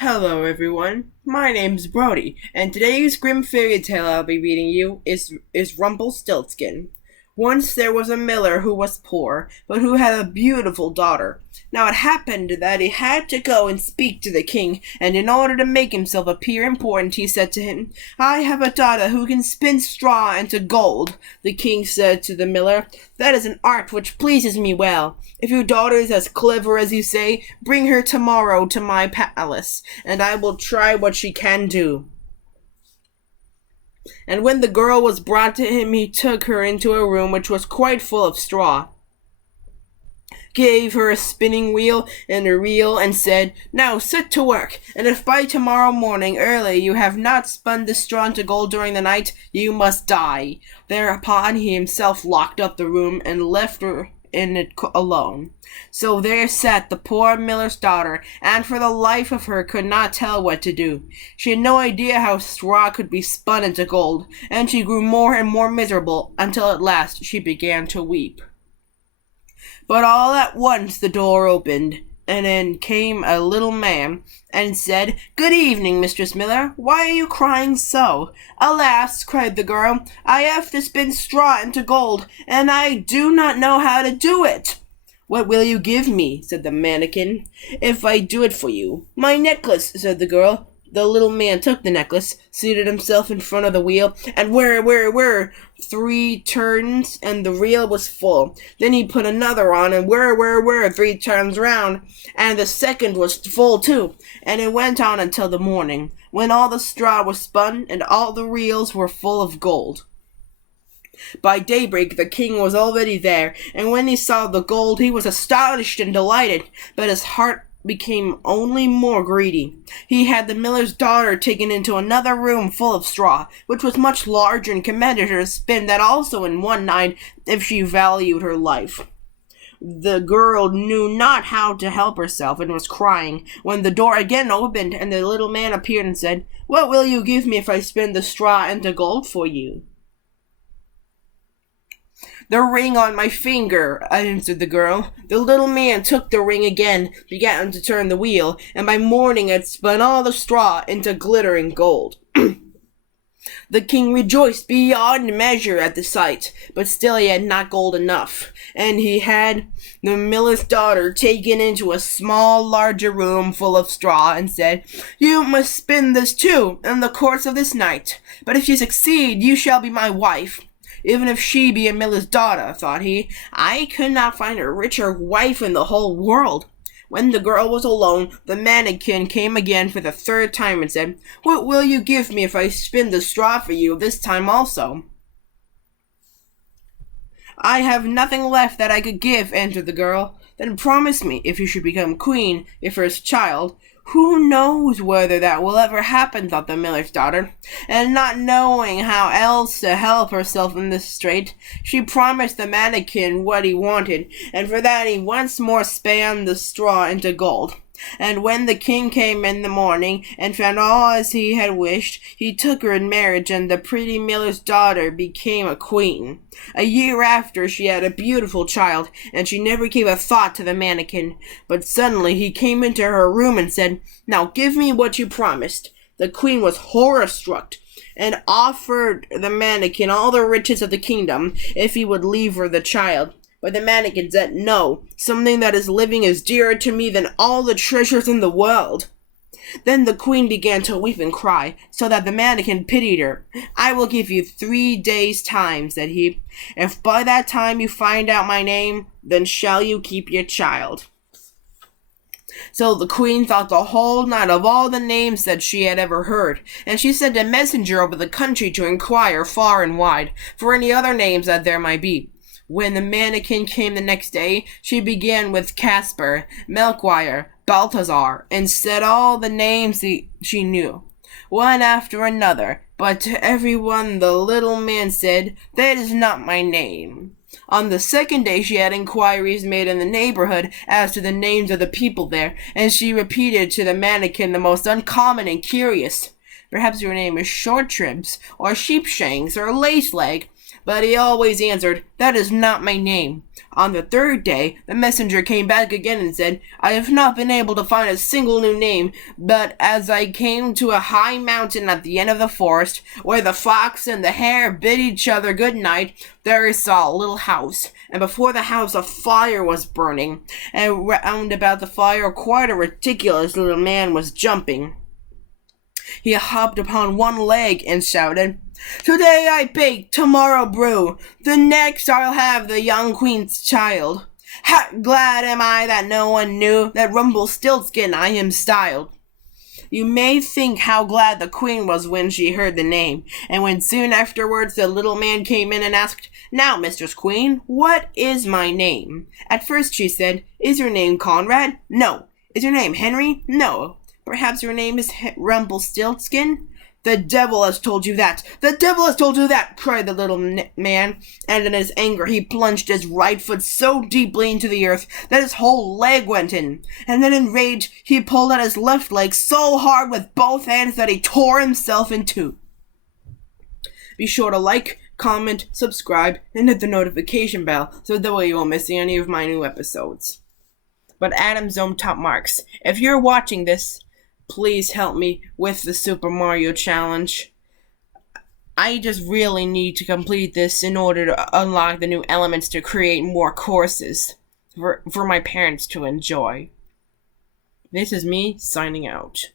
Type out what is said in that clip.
Hello everyone, my name's Brody, and today's Grimm fairy tale I'll be reading you is Rumpelstiltskin. Once there was a miller who was poor, but who had a beautiful daughter. Now it happened that he had to go and speak to the king, and in order to make himself appear important, he said to him, "I have a daughter who can spin straw into gold." The king said to the miller, "That is an art which pleases me well. If your daughter is as clever as you say, bring her tomorrow to my palace, and I will try what she can do." And when the girl was brought to him, he took her into a room which was quite full of straw, gave her a spinning wheel and a reel, and said, "Now set to work, and if by tomorrow morning early you have not spun the straw into gold during the night, you must die." Thereupon he himself locked up the room and left her in it alone. So there sat the poor miller's daughter, and for the life of her could not tell what to do. She had no idea how straw could be spun into gold, and she grew more and more miserable until at last she began to weep. But all at once the door opened, and in came a little man, and said, "Good evening, Mistress Miller. Why are you crying so?" "Alas," cried the girl, "I have to spin straw into gold, and I do not know how to do it." "What will you give me?" said the mannikin, "if I do it for you?" "My necklace," said the girl. The little man took the necklace, seated himself in front of the wheel, and whir, 3 turns, and the reel was full. Then he put another on, and whir, 3 turns round, and the second was full too. And it went on until the morning, when all the straw was spun, and all the reels were full of gold. By daybreak the king was already there, and when he saw the gold he was astonished and delighted, but his heart became only more greedy. He had the miller's daughter taken into another room full of straw, which was much larger, and commanded her to spin that also in one night, if she valued her life. The girl knew not how to help herself, and was crying, when the door again opened, and the little man appeared and said, "What will you give me if I spin the straw into gold for you?" "The ring on my finger," answered the girl. The little man took the ring again, began to turn the wheel, and by morning had spun all the straw into glittering gold. The king rejoiced beyond measure at the sight, but still he had not gold enough, and he had the miller's daughter taken into a small larger room full of straw, and said, "You must spin this too in the course of this night, but if you succeed you shall be my wife." "Even if she be a miller's daughter," thought he, "I could not find a richer wife in the whole world." When the girl was alone, the mannikin came again for the 3rd time and said, "What will you give me if I spin the straw for you this time also?" "I have nothing left that I could give," answered the girl. "Then promise me, if you should become queen, your first child." "Who knows whether that will ever happen?" thought the miller's daughter, and not knowing how else to help herself in this strait, she promised the mannikin what he wanted, and for that he once more span the straw into gold. And when the king came in the morning, and found all as he had wished, he took her in marriage, and the pretty miller's daughter became a queen. A year after she had a beautiful child, and she never gave a thought to the mannikin. But suddenly he came into her room and said, "Now give me what you promised." The queen was horror-struck, and offered the mannikin all the riches of the kingdom, if he would leave her the child. But the mannikin said, "No, something that is living is dearer to me than all the treasures in the world." Then the queen began to weep and cry, so that the mannikin pitied her. "I will give you 3 days' time," said he. "If by that time you find out my name, then shall you keep your child." So the queen thought the whole night of all the names that she had ever heard, and she sent a messenger over the country to inquire far and wide for any other names that there might be. When the mannikin came the next day, she began with Casper, Melchior, Balthazar, and said all the names she knew, one after another, but to every one the little man said, "That is not my name." On the 2nd day she had inquiries made in the neighborhood as to the names of the people there, and she repeated to the mannikin the most uncommon and curious. "Perhaps your name is Short Tribs, or Sheepshanks, or Laceleg." but he always answered, "That is not my name." On the third day, the messenger came back again and said, "I have not been able to find a single new name, but as I came to a high mountain at the end of the forest, where the fox and the hare bid each other good night, there I saw a little house, and before the house a fire was burning, and round about the fire quite a ridiculous little man was jumping. He hopped upon one leg and shouted, 'Today I bake, tomorrow brew, the next I'll have the young queen's child. Glad am I that no one knew that Rumpelstiltskin I am styled.' You may think how glad the queen was when she heard the name, and when soon afterwards the little man came in and asked, 'Now, Mistress Queen, what is my name?' At first she said, 'Is your name Conrad?' 'No.' 'Is your name Henry?' 'No.' 'Perhaps your name is Rumpelstiltskin?' 'The devil has told you that! The devil has told you that!' cried the little man, and in his anger he plunged his right foot so deeply into the earth that his whole leg went in, and then in rage he pulled at his left leg so hard with both hands that he tore himself in two. Be sure to like, comment, subscribe, and hit the notification bell so that way you won't miss any of my new episodes. But AdamzoneTopMarks, if you're watching this, please help me with the Super Mario Challenge. I just really need to complete this in order to unlock the new elements to create more courses for my parents to enjoy. This is me signing out.